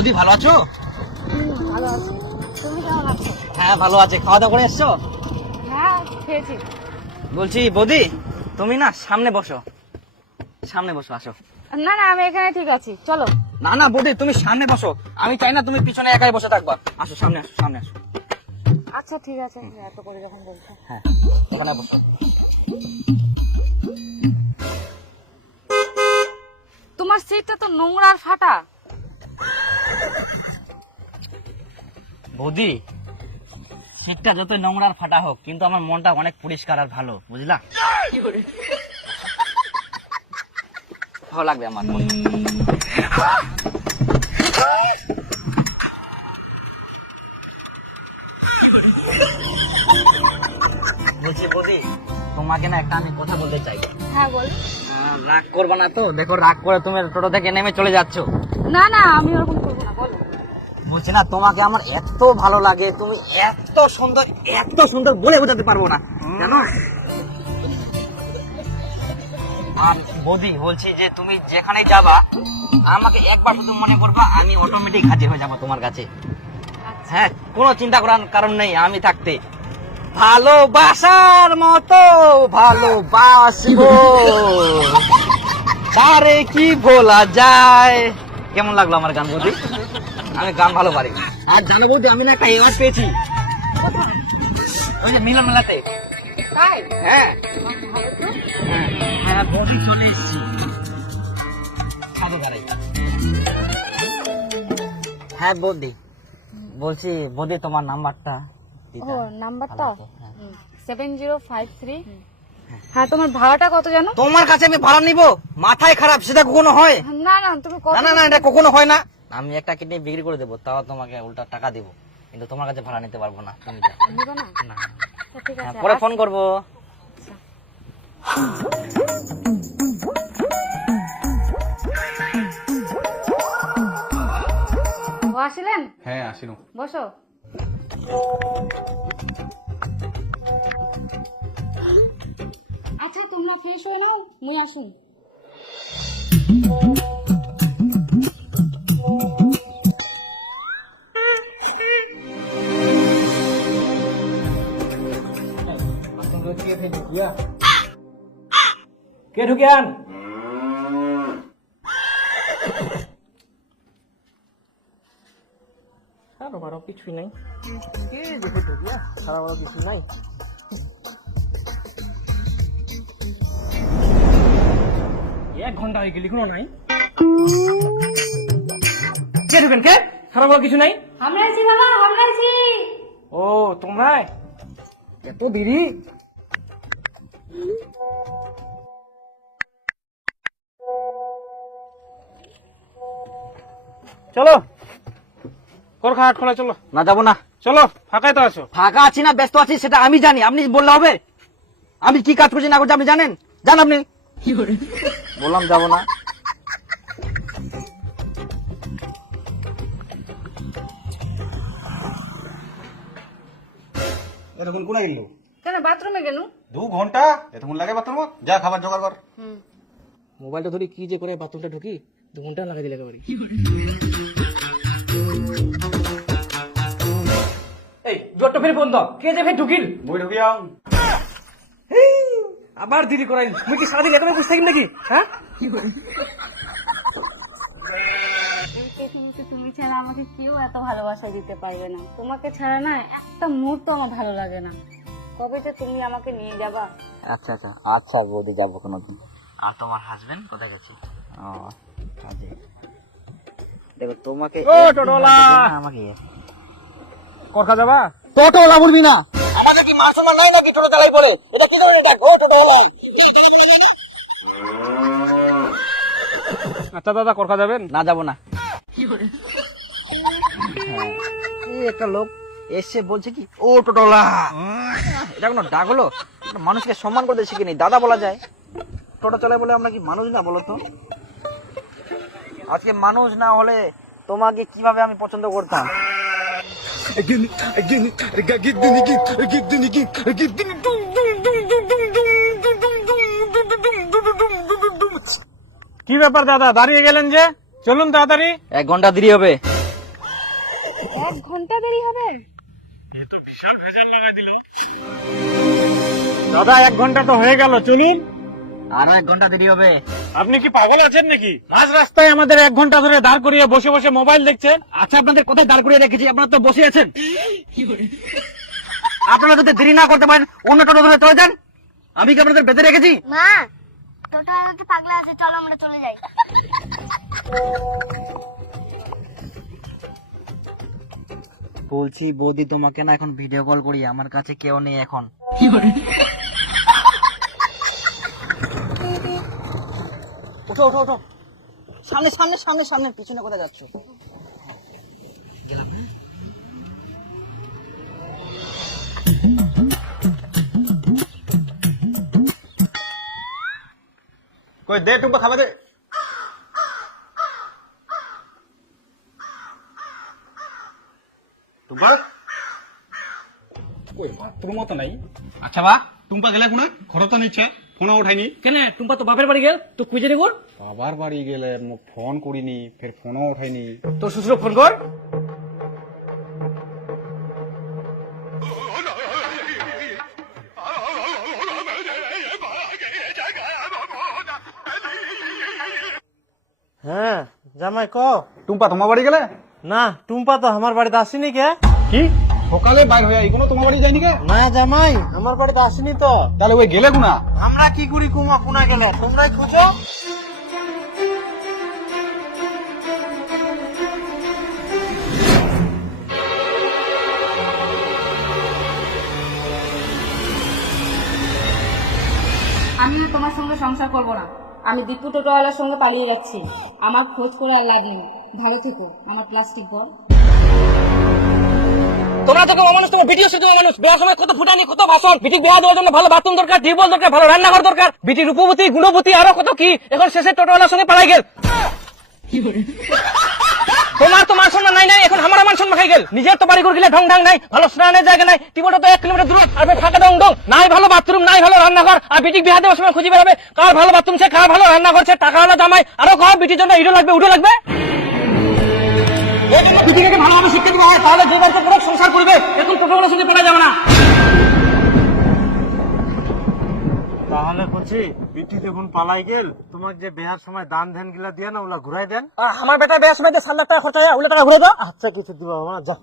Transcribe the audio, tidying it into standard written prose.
বৌদি ভালো আছো? ভালো আছি। তুমি কেমন আছো? হ্যাঁ ভালো আছে। খাওয়া দাওয়া করে এসছো? হ্যাঁ খেয়েছি। বলছি বৌদি তুমি না সামনে বসো, সামনে বসো, আসো। না না আমি এখানে ঠিক আছি, চলো। না না বৌদি তুমি সামনে বসো, আমি চাই না তুমি পিছনে একাই বসে থাকবা। আসো সামনে, আসো সামনে আসো। আচ্ছা ঠিক আছে, এত করে যখন বলছো। হ্যাঁ এখানে বসো। তোমার সিটটা তো নোংরা আর ফাটা। বৌদি সিটটা যত নোংরা আর ফাটা হোক, কিন্তু আমার মনটা অনেক পরিষ্কার আর ভালো, বুঝলা? ভালো লাগবে আমার মন। বলছি বৌদি তোমাকে না একটা আমি কথা বলতে চাই। হ্যাঁ বল। রাগ করবা না তো? দেখো রাগ করে তুমি টোটো থেকে নেমে চলে যাচ্ছ। না না আমি ওরকম করবো না, বলো। বলছি না তোমাকে আমার এত ভালো লাগে, তুমি এত সুন্দর, এত সুন্দর বলে বোঝাতে পারবো না, জানো? আর বৌদি বলছি যে তুমি যেখানে যাবা আমাকে একবার শুধু মনে করবা, আমি অটোমেটিক হাজির হয়ে যাবো তোমার কাছে। হ্যাঁ কোনো চিন্তা করার কারণ নেই আমি থাকতে। ভালোবাসার মতো ভালোবাসবো, তারে কি ভোলা যায়। কেমন লাগলো আমার গান বৌদি? আমি গান ভালো পারি। আর জানো বৌদি আমি না একটা অ্যাওয়ার্ড পেয়েছি ওই যে মিলন মেলাতে। তাই? হ্যাঁ হ্যাঁ বৌদি চলে এসেছি সাধুঘাটায়। হ্যাঁ বৌদি বলছি বৌদি তোমার নাম্বারটা ও নাম্বারটা ভালো আছে, হ্যাঁ। 7053। হ্যাঁ তোমার ভাড়াটা কত জানো? তোমার কাছে আমি ভাড়া নিব? মাথায় খারাপ, সেটা কখনো হয়? না না তুমি কত? না না না এটা কখনো হয় না। আমি একটা কিডনি বিক্রি করে দেবো, তাও তোমাকে উল্টা টাকা দেবো, কিন্তু তোমার কাছে ভাড়া নিতে পারবো না। তুমি যাও। নিবা না? না আচ্ছা, ঠিক হ্যাঁ, আছে। পরে ফোন করবো। ও আসলেন? হ্যাঁ আসিনু। বসো। আচ্ছা তোমরা ফ্রেশ হয়ে নাও, মুই আসুন। কে ঢুকিয়ান? সারা বারো কিছুই নাই। কে দেখে ঢুকিয়া? সারা বারো কিছুই নাই। এক ঘন্টা হয়ে গেলি কোনো নাই। কে ঢুকেন? কে? সারা বারো কিছু নাই। আমরা আছি বাবা, আমরা আছি। ও তোমরা এত দেরি? চলো করখা হাট খোলা, চলো। না যাবো না। চলো, ফাঁকাই তো আছো। ফাঁকা আছি না ব্যস্ত আছি সেটা আমি জানি, আপনি বললে হবে? আমি কি কাজ করছি না করছি আপনি জানেন? জান আপনি? বললাম যাবো না। এতক্ষণ কোনা গেল? কেন বাথরুমে গেল? 2 ঘন্টা এতক্ষণ লাগে বাথরুমত? যা খাবার জোগাড় কর। মোবাইলটা ধরি কি যে করে বাথরুমটা ঢুকি, 2 ঘন্টা লাগাই দিলে একেবারে। এই জোরটা ফের বন্ধ, কে যে ফের ঢুকিল? মই ঢুকিয়াম। আবার দেরি করাই, মুই কি সারাদিন এখানে বসে থাকি নাকি? হ্যাঁ তুমি ছাড়া আমাকে কেউ এত ভালোবাসা দিতে পারবে না। তোমাকে ছাড়া না একটা মুহূর্ত আমার ভালো লাগে না। কবে যে তুমি আমাকে নিয়ে যাবা? আচ্ছা আচ্ছা আচ্ছা বৌদি যাবো কোনোদিন। আর তোমার হাজবেন্ড কোথায় যাচ্ছে? ও আচ্ছা দেখো তোমাকে ও টোটোলা! আমাকে করখা যাবা? টোটোলা বলবি না, আমাকে কি মাছ মার নাই নাকি টোটো চালাই পড়ে? এটা কি ধরনের ডাক? ও টোটোলা! আচ্ছা দাদা, করখা যাবেন? না যাবো না। হ্যাঁ, এই একটা লোক এসে বলছে কি ও টোটোলা, এটা কোনো ডাক হলো? একটা মানুষকে সম্মান করতে শিখিনি, দাদা বলা যায়। টোটো চালায় বলে আমরা কি মানুষ না বলো তো? আজকে মানুষ না হলে তোমাকে কিভাবে আমি পছন্দ করতাম? কি ব্যাপার দাদা, দাঁড়িয়ে গেলেন যে? চলুন তাড়াতাড়ি। 1 ঘন্টা দেরি হবে। 1 ঘন্টা দেরি হবে? দাদা 1 ঘন্টা তো হয়ে গেল, চলুন। আরো 1 ঘন্টা দেরি হবে। আপনি কি পাগল আছেন নাকি? মাঝ রাস্তায় আমাদের 1 ঘন্টা ধরে দাঁড় করিয়ে বসে বসে মোবাইল দেখছেন। আচ্ছা, আপনাদের কোথায় দাঁড় করিয়ে রেখেছি? আপনারা তো বসে আছেন। আপনারা যদি দেরি না করতে পারেন অন্য টোটো ধরে চলে যান। আমি কি আপনাদের বেঁধে রেখেছি? মা, টোটো কি পাগলা আছে? চলো আমরা চলে যাই। বলছি বৌদি, তোমাকে না এখন ভিডিও কল করি, আমার কাছে কেউ নেই এখন। ওঠো ওঠো ওঠো, সামনে সামনে সামনে সামনে, পিছনে কোথায় যাচ্ছ? গেলাম। কই দে টুম্পা, খাবার দে। টুম্পা কই, বাথরুমও তো নাই। আচ্ছা বা টুম্পা গেলে কোনে? ঘর তো নিচ্ছে, ফোনও উঠাইনি কেন টুম্পা তো বাপের বাড়ি গেল, তো খুঁজে নি কর। বাবার বাড়ি গেলে ফোন করিনি, ফের ফোনও উঠাইনি। তোর শ্বশুর ফোন কর। হ্যাঁ জামাই ক। টুম্পা তোমার বাড়ি গেলে? না, টুম্পা তো আমার বাড়িতে আসেনি কে। কি সকালে বাইর হয়ে এখনো তোমার বাড়ি যায়নি কে? না জামাই, আমার বাড়িতে আসেনি তো। তাহলে ওই গেলে কোনা? আমরা কি করি কুমা কোনা গেলে, তোমরাই খুঁজো। আমিও তোমার সঙ্গে সংসার করব না। আমি দীপু টোটোওয়ালার সঙ্গে পালিয়ে যাচ্ছি। আমার খোঁজ করে আর লাভ নেই। ভালো থেকো আমার প্লাস্টিক বল। তোমরা তো মানুষ, তোমার ভিডিও শুধু মানুষ। বিয়ার সময় কত ফুটানি, কত ভাষণ। বিটি বিয়া দেওয়ার জন্য ভালো বাথরুম দরকার, টিউবওয়েল দরকার, ভালো রান্নাঘর দরকার। বিটি রূপবতী, গুণবতী, আরো কত কি। এখন শেষে টোটোওয়ালার সঙ্গে পালাই গেল। তোমার তো মান সম্মান নাই নাই, এখন আমার মান সম্মান খাই গেল। নিজের তো বাড়ি করে গেলে ঢং ঢং নাই, ভালো স্নানের জায়গা নাই, টিউবওয়েলটা তো 1 কিলোমিটার দূর, আর ফাঁকা ডং ডং নাই, ভালো বাথরুম নাই, ভালো রান্নাঘর। আর বিটি বিয়া দেওয়ার সময় খুঁজে বেড়াবে কার ভালো বাথরুম সে, কার ভালো রান্নাঘর সে, টাকা হলো জামাই। আরো কর বিটির জন্য ইডো লাগবে, উডো লাগবে। বিটিকে ভালোভাবে শিক্ষা দিতে হয়, তাহলে যে বাড়িতে পুরো সংসার করবে। এখন টোটোওয়ালার সঙ্গে পড়া যাবে না। তাহলে করছি বিটি দেখুন পালাই গেল, তোমার যে বিয়ার সময় দান ধ্যান গিলা দিয়ে না ওগুলা ঘুরাই দেন। আমার বেটা বিয়ার সময় 7 লাখ টাকা খরচা হয়, ওগুলো টাকা ঘুরে দাও। আচ্ছা কিছু দিবা যা।